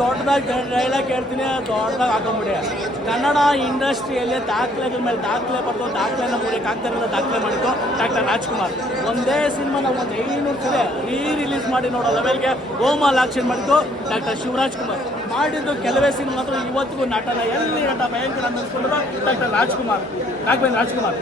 ದೊಡ್ಡದಾಗಿ ಡೈಲಾಗ್ ಹೇಳ್ತೀನಿ, ದೊಡ್ಡದಾಗಿ ಹಾಕೊಂಡ್ಬಿಡಿ. ಕನ್ನಡ ಇಂಡಸ್ಟ್ರಿಯಲ್ಲಿ ದಾಖಲೆಗಳ ಮೇಲೆ ದಾಖಲೆ ಬರ್ತು, ದಾಖಲೆನ ಮುರಿಯಕ್ಕೆ ಆಗ್ತಾರಲ್ಲ ದಾಖಲೆ ಮಾಡಿದ್ದು ಡಾಕ್ಟರ್ ರಾಜ್ಕುಮಾರ್. ಒಂದೇ ಸಿನಿಮಾನ ಒಂದು 500 ಸಲ ರಿಲೀಸ್ ಮಾಡಿ ನೋಡೋ ಲೆವೆಲ್ಗೆ ಗೋಮಾಲ್ ಆಕ್ಷನ್ ಮಾಡಿದ್ದು ಡಾಕ್ಟರ್ ಶಿವರಾಜ್ ಕುಮಾರ್. ಮಾಡಿದ್ದು ಕೆಲವೇ ಸಿನಿಮಾ ಮಾತ್ರ ಇವತ್ತಿಗೂ ನಟನ ಎಲ್ಲಿ ನಟ ಭಯಂಕರ ಅನ್ನಿಸ್ಕೊಂಡ್ರು ಡಾಕ್ಟರ್ ರಾಘವೇಂದ್ರ ರಾಜ್ಕುಮಾರ್.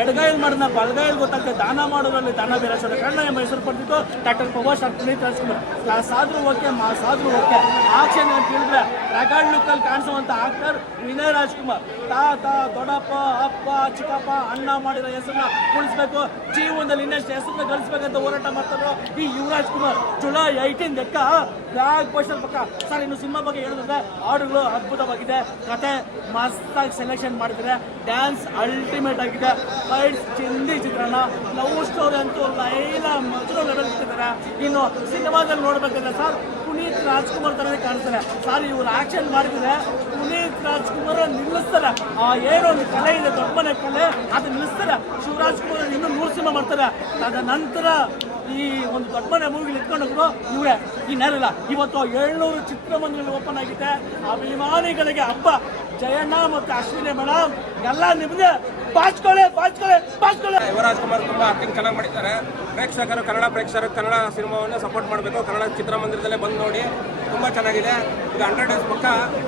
ಎಡಗೈಲಿ ಮಾಡಿದ ಬಲಗೈಲಿ ಗೊತ್ತಾಗ್ತದೆ, ದಾನ ಮಾಡೋದ್ರಲ್ಲಿ ದಾನ ಬೀರೇಶ್ವರ ಕಣ್ಣ ಎಂಬ ಹೆಸರು ಪಡೆದಿದ್ದು ಡಾಕ್ಟರ್ ಪ್ರಭಾಸ್ ಪುನೀತ್ ರಾಜ್ಕುಮಾರ್. ಸಾದ್ರು ಓಕೆ, ಸಾದ್ರು ಓಕೆ. ಆಕ್ಷನ್ ಅಂತ ಹೇಳಿದ್ರೆ ರಗಡ್ ಲುಕ್ಕಲ್ಲಿ ಕಾಣಿಸುವಂಥ ಆಕ್ಟರ್ ವಿನಯ್ ರಾಜ್ಕುಮಾರ್. ತಾತ, ದೊಡ್ಡಪ್ಪ, ಅಪ್ಪ, ಚಿಕ್ಕಪ್ಪ, ಅಣ್ಣ ಮಾಡಿರೋ ಹೆಸರನ್ನ ಉಳಿಸ್ಬೇಕು, ಜೀವನದಲ್ಲಿ ಇನ್ನಷ್ಟು ಹೆಸರನ್ನ ಗಳಿಸ್ಬೇಕಂತ ಹೋರಾಟ ಮಾಡ್ತಾರೋ ಈ ಯುವರಾಜ್ ಕುಮಾರ್. ಜುಲೈ 18 ಲೆಕ್ಕ ಬ್ಲಾಕ್ ಬಸ್ಟರ್ ಪಕ್ಕ. ಸರ್, ಇನ್ನು ಸಿನಿಮಾ ಬಗ್ಗೆ ಹೇಳಿದ್ರೆ ಹಾಡುಗಳು ಅದ್ಭುತವಾಗಿದೆ, ಕತೆ ಮಸ್ತಾಗಿ ಸೆಲೆಕ್ಷನ್ ಮಾಡಿದ್ರೆ, ಡ್ಯಾನ್ಸ್ ಅಲ್ಟಿಮೇಟ್ ಆಗಿದೆ, ಫೈಟ್ಸ್ ಚಿಂದಿ ಚಿತ್ರಣ, ಲವ್ ಸ್ಟೋರಿ ಅಂತೂ ಲೈನ ಮಧುರ ಲೆವೆಲ್ ಇಟ್ಟಿದ್ದಾರೆ. ಇನ್ನು ಸಿನಿಮಾದಲ್ಲಿ ನೋಡ್ಬೇಕಂದ್ರೆ ಸರ್ ಪುನೀತ್ ರಾಜ್ಕುಮಾರ್ ಥರನೇ ಕಾಣಿಸ್ತಾರೆ ಸರ್. ಇವ್ರು ಆಕ್ಷನ್ ಮಾಡಿದ್ರೆ ಪುನೀತ್ ರಾಜ್ಕುಮಾರ್ ನಿಲ್ಲಿಸ್ತಾರೆ. ಏನೋ ಒಂದು ಕಲೆ ಇದೆ, ದೊಡ್ಡ ಮನೆ ಕಲೆ, ಅದು ನಿಲ್ಲಿಸ್ತಾರೆ. ಶಿವರಾಜ್ ಕುಮಾರ್ ಇನ್ನೂ 100 ಸಿನಿಮಾ ಮಾಡ್ತಾರೆ. ತದನಂತರ ಈ ಒಂದು ದೊಡ್ಡ ಮನೆ ಮೂವಿಗೆ ಇಟ್ಕೊಂಡೋಗ್ರು ಇವರೇ. ಇನ್ನೇನಿಲ್ಲ, ಇವತ್ತು 700 ಚಿತ್ರಮಂದಿರಗಳು ಓಪನ್ ಆಗಿದೆ. ಅಭಿಮಾನಿಗಳಿಗೆ ಹಬ್ಬ. ಜಯಣ್ಣ ಮತ್ತು ಅಶ್ವಿನಿ ಮೇಡಮ್ ಎಲ್ಲ ನಿಮ್ದೆ. ಬಾಚ್ಕೊಳ್ಳೆ. ಯುವರಾಜ್ ಕುಮಾರ್ ತುಂಬಾ ಆಕ್ಟಿಂಗ್ ಚೆನ್ನಾಗಿ ಮಾಡಿದ್ದಾರೆ. ಪ್ರೇಕ್ಷಕರು, ಕನ್ನಡ ಪ್ರೇಕ್ಷಕರು ಕನ್ನಡ ಸಿನಿಮಾವನ್ನು ಸಪೋರ್ಟ್ ಮಾಡಬೇಕು. ಕನ್ನಡ ಚಿತ್ರಮಂದಿರದಲ್ಲೇ ಬಂದು ನೋಡಿ, ತುಂಬಾ ಚೆನ್ನಾಗಿದೆ. ಇದು 100 ಡೇಸ್ ಪಕ್ಕ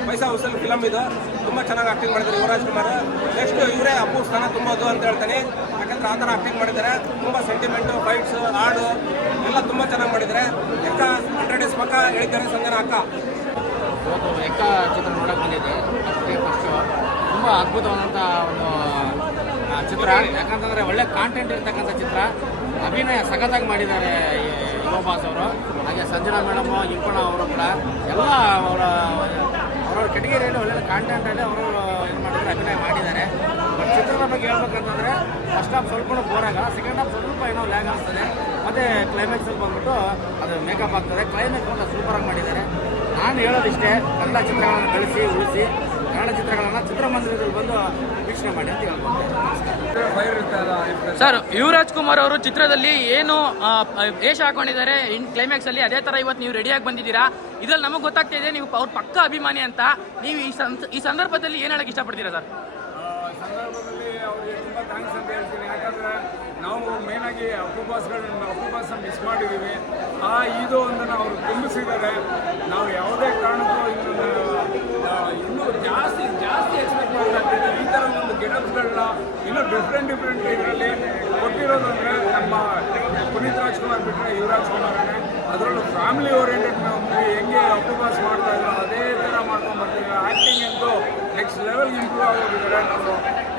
ಪೈಸಾ ವಸೂಲ್ ಫಿಲಮ್. ಇದು ತುಂಬಾ ಚೆನ್ನಾಗಿ ಆಕ್ಟಿಂಗ್ ಮಾಡಿದ್ದಾರೆ ಯುವರಾಜ್ ಕುಮಾರ್. ನೆಕ್ಸ್ಟ್ ಇವರೇ ಅಪ್ಪು ಸ್ಥಾನ ತುಂಬೋದು ಅಂತ ಹೇಳ್ತೀನಿ. ಯಾಕಂದ್ರೆ ಆ ಥರ ಆಕ್ಟಿಂಗ್ ಮಾಡಿದ್ದಾರೆ. ತುಂಬಾ ಸೆಂಟಿಮೆಂಟು, ಫೈಟ್ಸ್, ಹಾಡು ಎಲ್ಲ ತುಂಬಾ ಚೆನ್ನಾಗಿ ಮಾಡಿದ್ದಾರೆ. ಎಕ್ಕ 100 ಡೇಸ್ ಪಕ್ಕ ಹೇಳಿದ್ದಾರೆ ಸಂಜನ ಅಕ್ಕ. ಇವತ್ತು ಎಕ್ಕ ಚಿತ್ರ ನೋಡಕ್ಕೆ ಬಂದಿದ್ದೆ. ಫಸ್ಟು ತುಂಬ ಅದ್ಭುತವಾದಂಥ ಒಂದು ಚಿತ್ರ. ಯಾಕಂತಂದರೆ ಒಳ್ಳೆ ಕಾಂಟೆಂಟ್ ಇರ್ತಕ್ಕಂಥ ಚಿತ್ರ. ಅಭಿನಯ ಸಖತ್ತಾಗಿ ಮಾಡಿದ್ದಾರೆ ಯುವ ಬಾಸ್ ಅವರು. ಹಾಗೆ ಸಂಜನಾ ಮೇಡಮು, ಇಂಪಣ ಅವರು ಕೂಡ ಎಲ್ಲ ಅವರವ್ರ ಕೆಟಗರಿಯಲ್ಲಿ ಒಳ್ಳೆ ಕಾಂಟೆಂಟಲ್ಲಿ ಅವರು ಏನು ಮಾಡಿದ್ದಾರೆ, ಅಭಿನಯ ಮಾಡಿದ್ದಾರೆ. ಬಟ್ ಚಿತ್ರದ ಬಗ್ಗೆ ಹೇಳ್ಬೇಕಂತಂದರೆ ಫಸ್ಟ್ ಹಾಫ್ ಸ್ವಲ್ಪ ಬೋರ್ ಆಗಲ್ಲ, ಸೆಕೆಂಡ್ ಹಾಫ್ ಸ್ವಲ್ಪ ಏನೋ ಲ್ಯಾಗ್ ಆಗ್ತದೆ. ಮತ್ತು ಕ್ಲೈಮ್ಯಾಕ್ಸಲ್ಲಿ ಬಂದ್ಬಿಟ್ಟು ಅದು ಮೇಕಪ್ ಆಗ್ತದೆ. ಕ್ಲೈಮ್ಯಾಕ್ಸ್ ಅಂತ ಸೂಪರಾಗಿ ಮಾಡಿದ್ದಾರೆ. ನಾನು ಹೇಳೋದಿಷ್ಟೇ, ಕನ್ನಡ ಚಿತ್ರಗಳನ್ನು ಬೆಳೆಸಿ ಉಳಿಸಿ, ಕನ್ನಡ ಚಿತ್ರಗಳನ್ನು ಚಿತ್ರಮಂದಿರದಲ್ಲಿ ಬಂದು ವೀಕ್ಷಣೆ ಮಾಡಿ ಅಂತ ಹೇಳ್ಬೋದು. ಸರ್, ಯುವರಾಜ್ ಕುಮಾರ್ ಅವರು ಚಿತ್ರದಲ್ಲಿ ಏನು ವೇಷ ಹಾಕೊಂಡಿದ್ದಾರೆ ಕ್ಲೈಮ್ಯಾಕ್ಸ್ ಅಲ್ಲಿ, ಅದೇ ತರ ಇವತ್ತು ನೀವು ರೆಡಿಯಾಗಿ ಬಂದಿದ್ದೀರಾ. ಇದ್ರಲ್ಲಿ ನಮಗೆ ಗೊತ್ತಾಗ್ತಾ ಇದೆ ನೀವು ಅವ್ರ ಪಕ್ಕ ಅಭಿಮಾನಿ ಅಂತ. ನೀವು ಈ ಸಂದರ್ಭದಲ್ಲಿ ಏನು ಹೇಳಕ್ಕೆ ಇಷ್ಟಪಡ್ತೀರಾ ಸರ್? ಸಂದರ್ಭದಲ್ಲಿ ಅವ್ರಿಗೆ ತುಂಬ ಥ್ಯಾಂಕ್ಸ್ ಅಂತ ಹೇಳ್ತೀನಿ. ಯಾಕಂದರೆ ನಾವು ಮೇಯ್ನಾಗಿ ಅಪ್ಪು ಬಾಸ್ನ ಮಿಸ್ ಮಾಡಿದ್ದೀವಿ. ಇದು ಒಂದನ್ನು ಅವರು ತುಂಬಿಸಿದ್ದಾರೆ. ನಾವು ಯಾವುದೇ ಕಾರಣಕ್ಕೂ ಇನ್ನೂ ಜಾಸ್ತಿ ಎಕ್ಸ್ಪೆಕ್ಟ್ ಮಾಡ್ತಾಯಿದ್ದೀವಿ. ಈ ಥರ ಒಂದು ಗೆಟಪ್ಸ್ಗಳನ್ನ ಇನ್ನೂ ಡಿಫ್ರೆಂಟ್ ಇದರಲ್ಲಿ ಕೊಟ್ಟಿರೋದು ಅಂದರೆ ನಮ್ಮ ಪುನೀತ್ ರಾಜ್ಕುಮಾರ್ ಬಿಟ್ಟರೆ ಯುವರಾಜ್ ಕುಮಾರನೇ. ಅದರಲ್ಲೂ ಫ್ಯಾಮಿಲಿ ಓರಿಯೆಂಟೆಡ್ ಮೂವಿ ಹೆಂಗೆ ಅಪ್ಪು ಬಾಸ್ ಮಾಡ್ತಾ ಇದ್ರು ಅದೇ ಥರ ಮಾಡ್ಕೊಂಡು ಬರ್ತಿದ್ದಾರೆ. ಆ್ಯಕ್ಟಿಂಗ್ ಅಂತೂ ನೆಕ್ಸ್ಟ್ ಲೆವೆಲ್ ಇಂಪ್ರೂವ್ ಆಗೋಗಿದ್ದಾರೆ. ನಾವು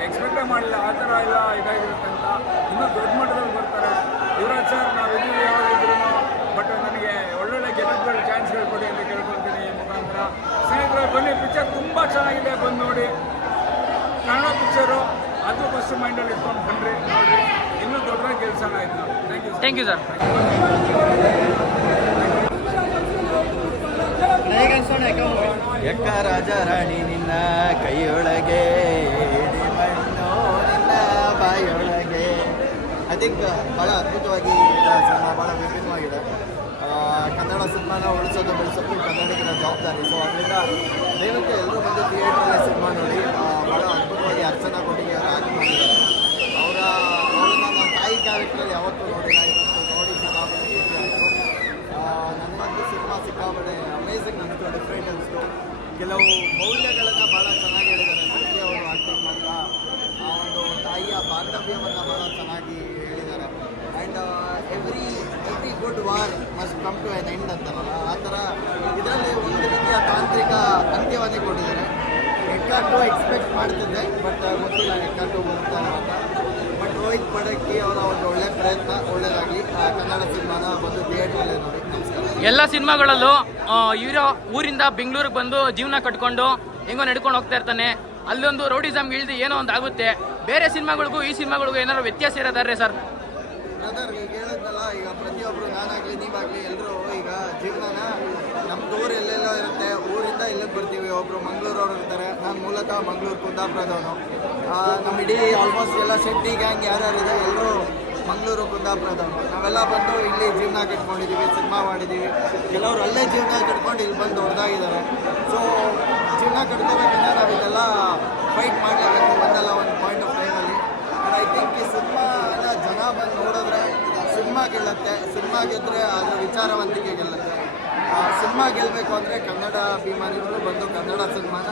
ಎಕ್ಸ್ಪೆಕ್ಟೇ ಮಾಡಲಿಲ್ಲ ಆ ಥರ ಎಲ್ಲ ಇದಾಗಿರುತ್ತೆ ಅಂತ. ಇನ್ನೂ ದೊಡ್ಡ ಮಟ್ಟದಲ್ಲಿ ಬರ್ತಾರೆ ಯುವರಾಜ್ ಸರ್. ನಾವು ಇದೀವಿ ಯಾವಾಗಿದ್ರು, ಬಟ್ ನನಗೆ ಒಳ್ಳೊಳ್ಳೆ ಗೆಟಪ್ಗಳು ಚಾನ್ಸ್ಗಳು ಕೊಡಿ ಅಂತ ಕೇಳ್ಕೊಳ್ತೀನಿ ಈ ಮುಖಾಂತರ. ಸ್ನೇಹಿತರೆ, ಬನ್ನಿ, ಪಿಕ್ಚರ್ ತುಂಬ ಚೆನ್ನಾಗಿದೆ, ಬಂದು ನೋಡಿ. ಕನ್ನಡ ಪಿಕ್ಚರು, ಅದು ಫಸ್ಟ್ ಮೈಂಡಲ್ಲಿ ಇಟ್ಕೊಂಡು ಬನ್ನಿರಿ, ನೋಡಿರಿ. ಇನ್ನೂ ದೊಡ್ಡದಾಗಿ ಕೆಲಸ ಆಯ್ತು. Thank you sir. ಎಕ್ಕ ರಾಜ ರಾಣಿ ನಿನ್ನ ಕೈಯೊಳಗೆ, ಮಣ್ಣು ನಿನ್ನ ಬಾಯೊಳಗೆ. ಐ ಥಿಂಕ್ ಭಾಳ ಅದ್ಭುತವಾಗಿ ಸಿನಿಮಾ, ಭಾಳ ವಿಭಿನ್ನವಾಗಿದೆ. ಕನ್ನಡ ಸಿನಿಮಾನ ಉಳಿಸೋದು ಬೆಳೆಸೋದು ಕನ್ನಡಿಗರ ಜವಾಬ್ದಾರಿ. ಸೊ ಅದರಿಂದ ದಯವಿಟ್ಟು ಎಲ್ಲರೂ ಬಂದು ಥಿಯೇಟ್ರಲ್ಲಿ ಸಿನಿಮಾ ನೋಡಿ. ಭಾಳ ಅದ್ಭುತವಾಗಿ ಅರ್ಚನಾ ಕೊಟ್ಟಿಗೆ ಆ್ಯಕ್ಟ್ ಮಾಡಿದ್ದಾರೆ. ಅವ್ರನ್ನ ನಾನು ತಾಯಿ ಕ್ಯಾರೆಕ್ಟರ್ ಯಾವತ್ತೂ ನೋಡಿಲ್ಲ, ಇವತ್ತು ನೋಡಿ ಸಿಕ್ಕಾಪಟ್ಟೆ ಖುಷಿ ಆಯಿತು. ನನಗಂತೂ ಸಿನಿಮಾ ಸಿಕ್ಕಾಪಟ್ಟೆ ಅಮೇಝಿಂಗ್ ಅನಿಸ್ತು, ಡಿಫ್ರೆಂಟ್ ಅನಿಸ್ತು. ಕೆಲವು ಮೌಲ್ಯಗಳನ್ನು ಭಾಳ ಚೆನ್ನಾಗಿ ಹೇಳಿದ್ದಾರೆ. ಸತ್ಯ ಅವರು ಆ್ಯಕ್ಟಿಂಗ್ ಮಾಡ್ತಾ ಆ ಒಂದು ತಾಯಿಯ ಬಾಂಧವ್ಯವನ್ನು ಭಾಳ ಚೆನ್ನಾಗಿ ಹೇಳಿದ್ದಾರೆ. And every good war must come to an end ಅಂತಾರಲ್ಲ, ಆ ಥರ ಇದರಲ್ಲಿ ಒಂದು ರೀತಿಯ ತಾಂತ್ರಿಕ ಅಂತ್ಯವನ್ನೇ ಕೊಟ್ಟಿದ್ದಾರೆ. ಎಕ್ಕಾಟು ಎಕ್ಸ್ಪೆಕ್ಟ್ ಮಾಡ್ತಿದ್ದೆ, ಬಟ್ ಗೊತ್ತಿಲ್ಲ ಎಕ್ಕಾಟು ಬರುತ್ತಾರೆ ಅಂತ. ಬಟ್ ರೋಹಿತ್ ಪಡಕ್ಕಿ ಅವರ ಒಂದು ಒಳ್ಳೆ ಪ್ರಯತ್ನ, ಒಳ್ಳೆಯದಾಗಲಿ. ಕನ್ನಡ ಸಿನಿಮಾನ ಬಂದು ಥಿಯೇಟ್ರಲ್ಲೇ ನೋಡಿ. ನಮಸ್ಕಾರ. ಎಲ್ಲ ಸಿನಿಮಾಗಳಲ್ಲೂ ಇರೋ ಊರಿಂದ ಬೆಂಗಳೂರಿಗೆ ಬಂದು ಜೀವನ ಕಟ್ಕೊಂಡು ಹೆಂಗೋ ನಡ್ಕೊಂಡು ಹೋಗ್ತಾ ಇರ್ತಾನೆ. ಅಲ್ಲೊಂದು ರೌಡಿಸಮ್ ಇಳಿದು ಏನೋ ಒಂದು ಆಗುತ್ತೆ. ಬೇರೆ ಸಿನಿಮಾಗಳಿಗೂ ಈ ಸಿನಿಮಾಗಳಿಗೂ ಏನಾದ್ರು ವ್ಯತ್ಯಾಸ ಇರೋದಾದ್ರೆ ಸರ್? ಬ್ರದರ್, ಈಗ ಹೇಳಿದ್ನಲ್ಲ, ಈಗ ಪ್ರತಿಯೊಬ್ಬರು, ನಾನಾಗಲಿ ನೀವಾಗಲಿ, ಎಲ್ಲರೂ ಈಗ ಜೀವನನ ನಮ್ಮದು ಊರು ಎಲ್ಲೆಲ್ಲೋ ಇರುತ್ತೆ. ಊರಿಂದ ಇಲ್ಲಿಗೆ ಬರ್ತೀವಿ. ಒಬ್ಬರು ಮಂಗಳೂರವ್ರು ಇರ್ತಾರೆ. ನಾನು ಮೂಲತಃ ಮಂಗಳೂರು ಕುಂದಾಪುರದವನು. ನಮ್ಮ ಇಡೀ ಆಲ್ಮೋಸ್ಟ್ ಎಲ್ಲ ಶೆಟ್ಟಿ ಗ್ಯಾಂಗ್ ಯಾರ್ಯಾರಿದೆ ಎಲ್ಲರೂ ಮಂಗಳೂರು ಕುಂದಾಪುರದವರು. ನಾವೆಲ್ಲ ಬಂದು ಇಲ್ಲಿ ಜೀವನ ಕಟ್ಕೊಂಡಿದ್ದೀವಿ, ಸಿನಿಮಾ ಮಾಡಿದ್ದೀವಿ. ಕೆಲವರು ಅಲ್ಲೇ ಜೀವನ ಕಟ್ಕೊಂಡು ಇಲ್ಲಿ ಬಂದು ಹೊಡೆದಾಗಿದ್ದಾರೆ. ಸೊ ಜೀವನ ಕಟ್ಕೋಬೇಕಂದ್ರೆ ನಾವು ಇದೆಲ್ಲ ಫೈಟ್ ಮಾಡಲೇಬೇಕು ಒಂದಲ್ಲ ಒಂದು ಪಾಯಿಂಟ್ ಆಫ್ ಟೈಮಲ್ಲಿ. ಆ್ಯಂಡ್ ಐ ಥಿಂಕ್ ಈ ಸಿನಿಮಾನ ಜನ ಬಂದು ನೋಡಿದ್ರೆ ಸಿನಿಮಾ ಗೆಲ್ಲುತ್ತೆ. ಸಿನಿಮಾ ಗೆದ್ದರೆ ಅದರ ವಿಚಾರವಂತಿಕೆ ಗೆಲ್ಲುತ್ತೆ. ಸಿನಿಮಾ ಗೆಲ್ಲಬೇಕು ಅಂದರೆ ಕನ್ನಡ ಅಭಿಮಾನಿಗಳು ಬಂದು ಕನ್ನಡ ಸಿನಿಮಾನ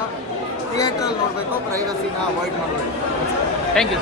ಥಿಯೇಟ್ರಲ್ಲಿ ನೋಡಬೇಕು, ಪ್ರೈವಸಿನ ಅವಾಯ್ಡ್ ಮಾಡಬೇಕು. Thank you.